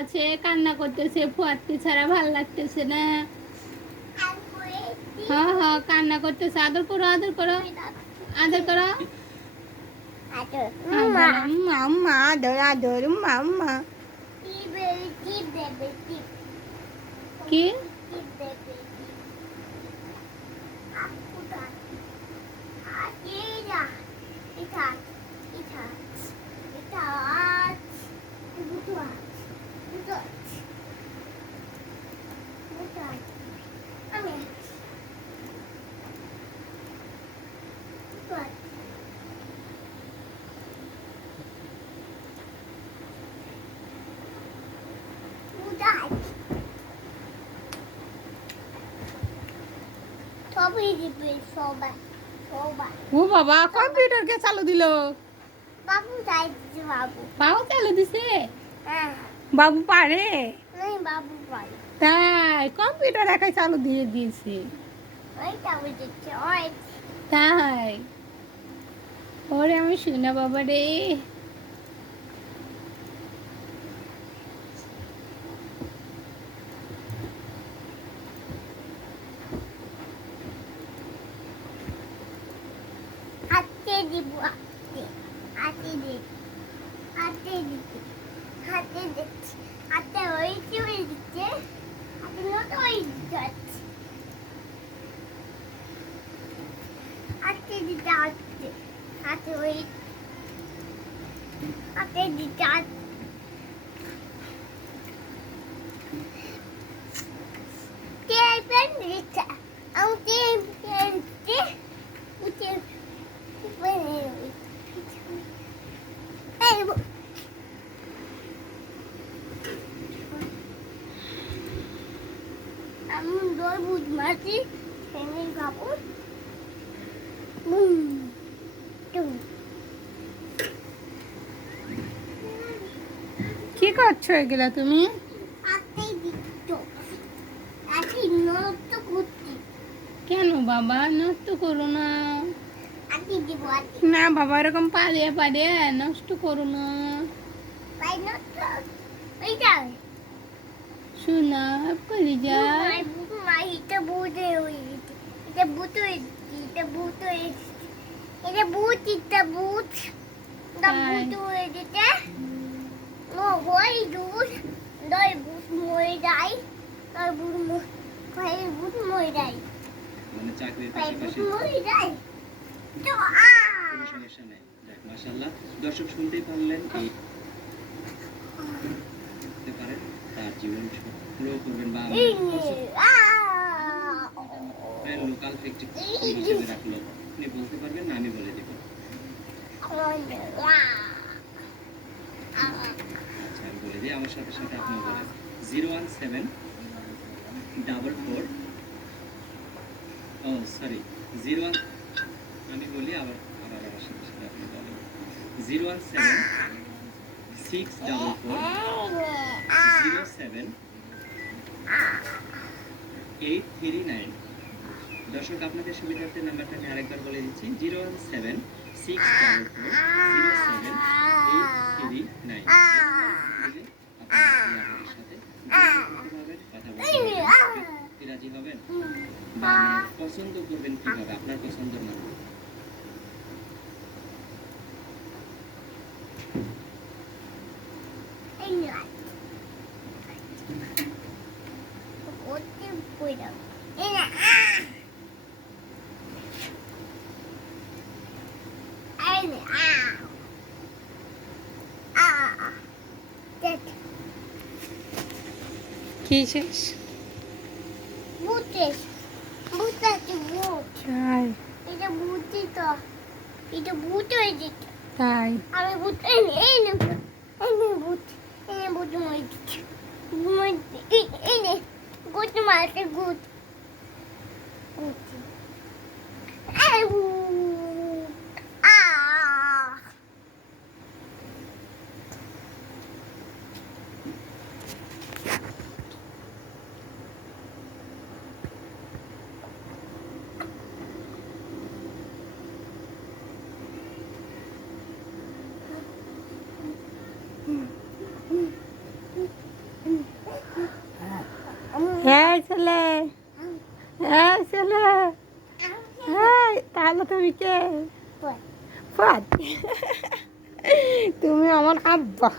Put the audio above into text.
আছে, কান্না করতেছে, ফুয়াতে ছাড়া ভাল লাগতেছে না। হ্যাঁ হ্যাঁ কান্না করতেছে, আদর করো আদর করো আদর করো। মাম্মা আদর আদর মাম্মা। কি ও বাবা কম্পিউটার কে চালু দিল? বাবু যাইছে বাবু। বাবু চালু দিছে? হ্যাঁ। বাবু পারে? বাবু পারে। তাই কম্পিউটার একাই চালু দিয়ে দিয়েছে? ওইটা বুঝেছে ওই। তাই ওরে আমি শুনা বাবা রে। হাতে দিব হাতে দি হাতে দিচ্ছে হাতে দিচ্ছে হাতে ওই চুড়ি দিচ্ছে হাতে মতো ওই যাচ্ছে হাতে দিতে হাতে হাতে ওই হাতে দিতে পেন দিচ্ছে আমি পেন দিচ্ছে উঠে আমি দই বুঝ মারছি সেদিন খাবো। কি করছো এগুলা তুমি? কেন বাবা নষ্ট করো না। না বাবা এরকম পালিয়ে পালিয়ে নষ্ট করো না। শোনা করে যা। এটা ভূত এটা ভূত এটা ভূত এটা ভূত এটা ভূত হয়ে যেতে ওই দুধ দই ভূত মরে যায় তার ভূত ভূত মরে যায় মানে চাকরির পাশাপাশি মরে যায় তো কোনো সমস্যা নেই। দেখ মাশাআল্লাহ দর্শক শুনতেই পারলেন এই হতে পারে তার জীবন গ্রো করবেন বা লোকাল ফ্যাক্টরি হিসেবে রাখলো আপনি বলতে পারবেন না আমি বলে দেব। আচ্ছা আমি বলে দিই আমার সাথে সাথে আপনি বলেন 01744 ও সরি 01 আমি বলি আবার আবার আমার সাথে সাথে আপনি বলেন 0176407 839। দর্শক আপনাদের সুবিধার্থে নাম্বারটা আমি আরেকবার বলে দিচ্ছি 0176407 839। আপনাদের সাথে কথা বলতে রাজি হবেন বা পছন্দ করবেন কিভাবে আপনার পছন্দের নাম কি শেষ? ভূতে ভূত আছে ভূত তাই এটা ভূতই তো এটা ভূত হয়ে যেত তাই আমি ভূত এই ভূত মরে দিচ্ছে এই নে ভূত মারতে ভূত ভূত এই ভূত ছেলে, ছেলে, তাহলে তুমি কে? ফাত। তুমি আমার আব্বা।